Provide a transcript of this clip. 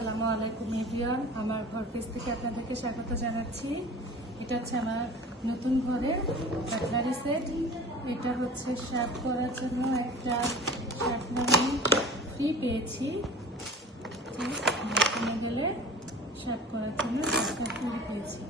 আসসালামু আলাইকুম এভরিওয়ান, আমার ঘর পেজ থেকে আপনাদেরকে স্বাগত জানাচ্ছি। এটা হচ্ছে আমার নতুন ঘরের কাটলারি সেট। এটা হচ্ছে সার্ভ করার জন্য একটা কাটলারি ফ্রি পেয়েছি। কিনে গেলে সার্ভ করার জন্য একটা ফ্রি পেয়েছি।